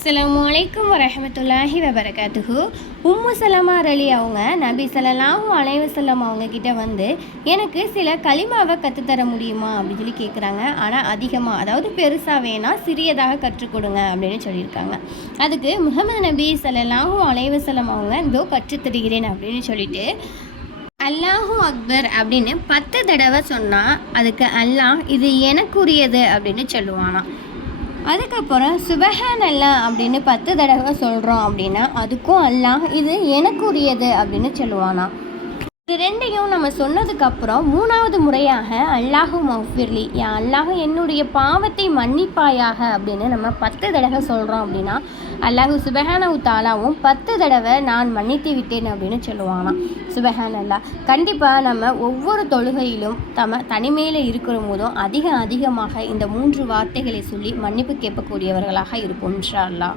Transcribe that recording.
அஸ்ஸலாமு அலைக்கும் வரஹ்மத்துல்லாஹி வபரகாத்துஹு. உம்மு சலமா ரலி அவங்க நபி ஸல்லல்லாஹு அலைஹி வஸல்லம் அவங்க கிட்ட வந்து எனக்கு சில கலிமாவை கற்றுத்தர முடியுமா அப்படின்னு சொல்லி கேட்குறாங்க. ஆனால் அதிகமாக, அதாவது பெருசாக வேணாம், சிறியதாக கற்றுக் கொடுங்க அப்படின்னு சொல்லியிருக்காங்க. அதுக்கு முஹம்மது நபி ஸல்லல்லாஹு அலைஹி வஸல்லம் அவங்க இதோ கற்றுத்தருகிறேன் அப்படின்னு சொல்லிட்டு அல்லாஹு அக்பர் அப்படின்னு 10 தடவை சொன்னால் அதுக்கு அல்லாஹ் இது எனக்குரியது அப்படின்னு சொல்லுவானா. அதுக்கப்புறம் சுபஹான் அல்லாஹ் அப்படின்னு 10 தடவை சொல்கிறோம் அப்படின்னா அதுக்கும் அல்லாஹ் இது எனக்குரியது அப்படின்னு சொல்லுவானா. இது ரெண்டையும் நம்ம சொன்னதுக்கப்புறம் 3வது முறையாக அல்லாஹு மஃபிர்லி, யா அல்லாஹ் என்னுடைய பாவத்தை மன்னிப்பாயாக அப்படின்னு நம்ம 10 தடவை சொல்கிறோம் அப்படின்னா அல்லாஹு சுபஹானஹு தஆலாவும் 10 தடவை நான் மன்னித்து விட்டேன் அப்படின்னு சொல்லுவானா. சுபஹான் அல்லாஹ். கண்டிப்பாக நம்ம ஒவ்வொரு தொழுகையிலும் தனிமையில் இருக்கிற போதும் அதிகமாக இந்த 3 வார்த்தைகளை சொல்லி மன்னிப்பு கேட்கக்கூடியவர்களாக இருப்போம் இன்ஷா அல்லாஹ்.